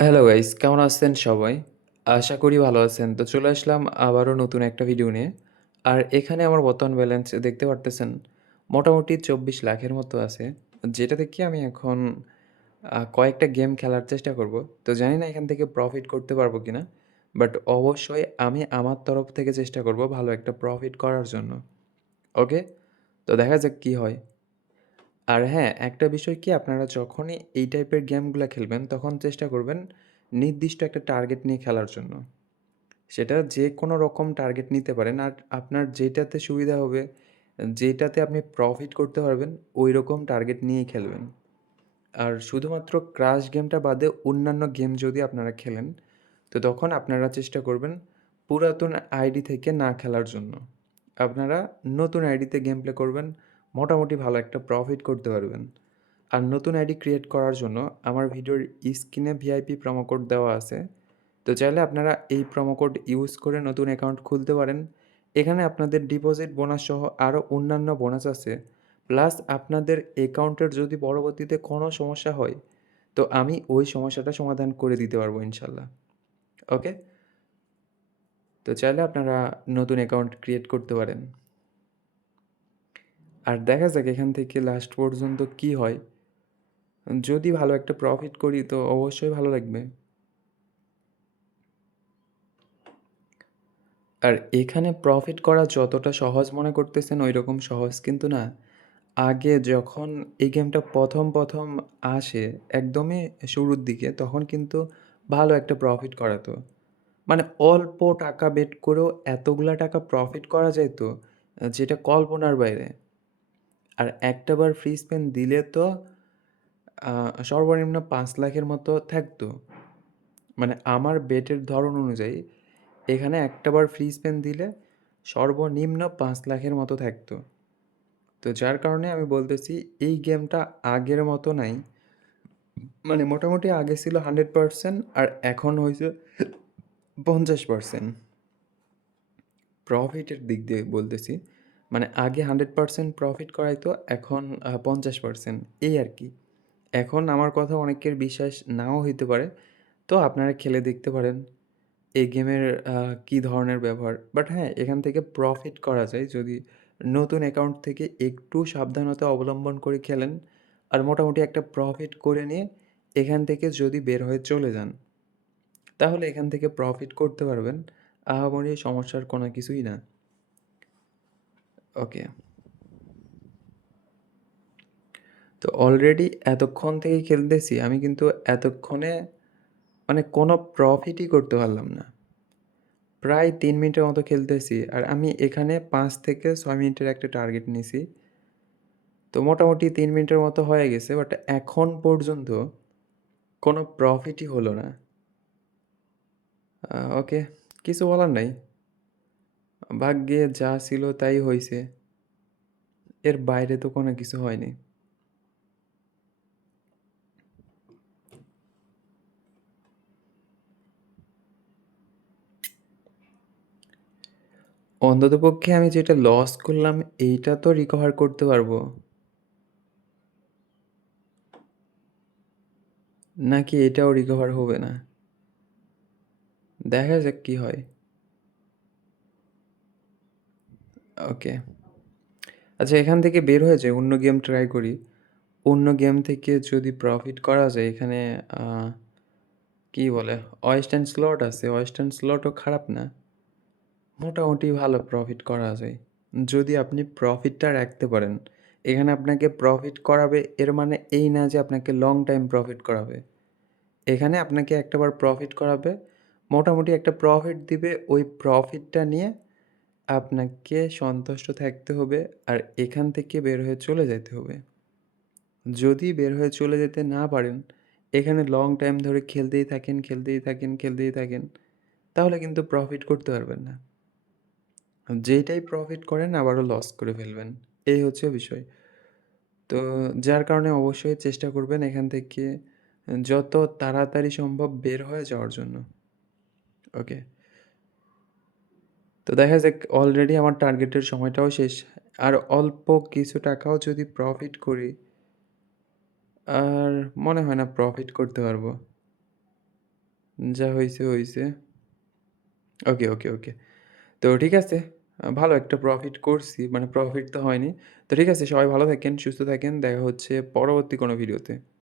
Hello guys, কেমন আছেন সবাই? আশা করি ভালো আছেন। তো চলে আসলাম আবারও নতুন একটা ভিডিও নিয়ে। আর এখানে আমার বর্তমান ব্যালেন্স দেখতে পারতেছেন মোটামুটি ২৪ লাখের মতো আছে। যেটা থেকে আমি এখন কয়েকটা গেম খেলার চেষ্টা করব। তো জানি না এখান থেকে প্রফিট করতে পারবো কিনা। বাট অবশ্যই আমি আমার তরফ থেকে চেষ্টা করব ভালো একটা প্রফিট করার জন্য। ওকে? তো দেখা যাক কি হয়। আর হ্যাঁ, একটা বিষয় কি আপনারা যখনই এই টাইপের গেমগুলা খেলবেন তখন চেষ্টা করবেন নির্দিষ্ট একটা টার্গেট নিয়ে খেলার জন্য। সেটা যেকোনো রকম টার্গেট নিতে পারেন। আর আপনার যেটাতে সুবিধা হবে, যেটাতে আপনি প্রফিট করতে পারবেন ঐরকম টার্গেট নিয়েই খেলবেন। আর শুধুমাত্র ক্রাশ গেমটা বাদে অন্যান্য গেম যদি আপনারা খেলেন, তো তখন আপনারা চেষ্টা করবেন পুরাতন আইডি থেকে না খেলার জন্য। আপনারা নতুন আইডিতে গেম প্লে করবেন, মোটামুটি ভালো একটা প্রফিট করতে পারবেন। আর নতুন আইডি ক্রিয়েট করার জন্য আমার ভিডিওর স্ক্রিনে ভিআইপি প্রোমো কোড দেওয়া আছে। তো চাইলে আপনারা এই প্রোমো কোড ইউজ করে নতুন অ্যাকাউন্ট খুলতে পারেন। এখানে আপনাদের ডিপোজিট বোনাস সহ আরও অন্যান্য বোনাস আছে। প্লাস আপনাদের অ্যাকাউন্টের যদি পরবর্তীতে কোনো সমস্যা হয়, তো আমি ওই সমস্যাটা সমাধান করে দিতে পারবো ইনশাল্লাহ। ওকে? তো চাইলে আপনারা নতুন অ্যাকাউন্ট ক্রিয়েট করতে পারেন। আর দেখা যাক এখান থেকে লাস্ট পর্যন্ত কি হয়। যদি ভালো একটা প্রফিট করি তো অবশ্যই ভালো লাগবে। আর এখানে প্রফিট করা যতটা সহজ মনে করতেছেন ঐরকম সহজ কিন্তু না। আগে যখন এই গেমটা প্রথম আসে একদমই শুরুর দিকে তখন কিন্তু ভালো একটা প্রফিট করাতো। মানে অল্প টাকা বেট করেও এতগুলা টাকা প্রফিট করা যাইত, যেটা কল্পনার বাইরে। আর একটাবার ফ্রি স্পেন দিলে তো সর্বনিম্ন ৫ লাখের মতো থাকতো। মানে আমার বেটের ধরন অনুযায়ী এখানে একটাবার ফ্রি স্পেন দিলে সর্বনিম্ন ৫ লাখের মতো থাকতো। তো যার কারণে আমি বলতেছি এই গেমটা আগের মতো নাই। মানে মোটামুটি আগে ছিল 100% আর এখন হয়েছে 50%। প্রফিটের দিক দিয়ে বলতেছি। মানে আগে 100% প্রফিট করাইতো, এখন 50% এই আর কি। এখন আমার কথা অনেকের বিশ্বাস নাও হইতে পারে। তো আপনারা খেলে দেখতে পারেন এই গেমের কী ধরনের ব্যবহার। বাট হ্যাঁ, এখান থেকে প্রফিট করা যায় যদি নতুন অ্যাকাউন্ট থেকে একটু সাবধানতা অবলম্বন করে খেলেন। আর মোটামুটি একটা প্রফিট করে নিয়ে এখান থেকে যদি বের হয়ে চলে যান, তাহলে এখান থেকে প্রফিট করতে পারবেন। আহামরি সমস্যার কোনো কিছুই না। ওকে। তো অলরেডি এতক্ষণ থেকে খেলতেছি আমি কিন্তু এতক্ষণে মানে কোনো প্রফিটই করতে পারলাম না। প্রায় ৩ মিনিটের মতো খেলতেছি আর আমি এখানে ৫ থেকে ৬ মিনিটের একটা টার্গেট নিছি। তো মোটামুটি ৩ মিনিটের মতো হয়ে গেছে। বাট এখন পর্যন্ত কোনো প্রফিটই হলো না। ওকে, কিছু বলার নাই। ভাগ্যে যা ছিল তাই হইছে। এর বাইরে তো কোনো কিছু হয়নি। অন্ততপক্ষে আমি যেটা লস করলাম এইটা তো রিকভার করতে পারবো। নাকি এটাও রিকভার হবে না? দেখা যাক কি হয়। ওকে। আচ্ছা, এখান থেকে বের হয়ে যাই, অন্য গেম ট্রাই করি। অন্য গেম থেকে যদি প্রফিট করা যায় এখানে আ কি বলে? ওয়েস্টার্ন স্লট আছে। ওয়েস্টার্ন স্লটও খারাপ না। মোটামুটি ভালো প্রফিট করা যায়। যদি আপনি প্রফিটটা রাখতে পারেন। এখানে আপনাকে প্রফিট করাবে এর মানে এই না যে আপনাকে লং টাইম প্রফিট করাবে। এখানে আপনাকে একটাবার প্রফিট করাবে। মোটামুটি একটা প্রফিট দিবে। ওই প্রফিটটা নিয়ে আপনাকে সন্তুষ্ট থাকতে হবে। আর এখান থেকে বের হয়ে চলে যাইতে হবে। যদি বের হয়ে চলে যেতে না পারেন, এখানে লং টাইম ধরে খেলতেই থাকেন, তাহলে কিন্তু প্রফিট করতে পারবেন না। যেইটাই প্রফিট করেন আবারও লস করে ফেলবেন। এই হচ্ছে বিষয়। তো যার কারণে অবশ্যই চেষ্টা করবেন এখান থেকে যত তাড়াতাড়ি সম্ভব বের হয়ে যাওয়ার জন্য। ওকে। তো দেখা যাক, অলরেডি আমার টার্গেটের সময়টাও শেষ। আর অল্প কিছু টাকাও যদি প্রফিট করি, আর মনে হয় না প্রফিট করতে পারবো। যা হইছে, হইছে। ওকে, ওকে, ওকে। তো ঠিক আছে। ভালো একটা প্রফিট করছি। মানে প্রফিট তো হয়নি। তো ঠিক আছে সবাই ভালো থাকেন, সুস্থ থাকেন। দেখা হচ্ছে পরবর্তী কোনো ভিডিওতে।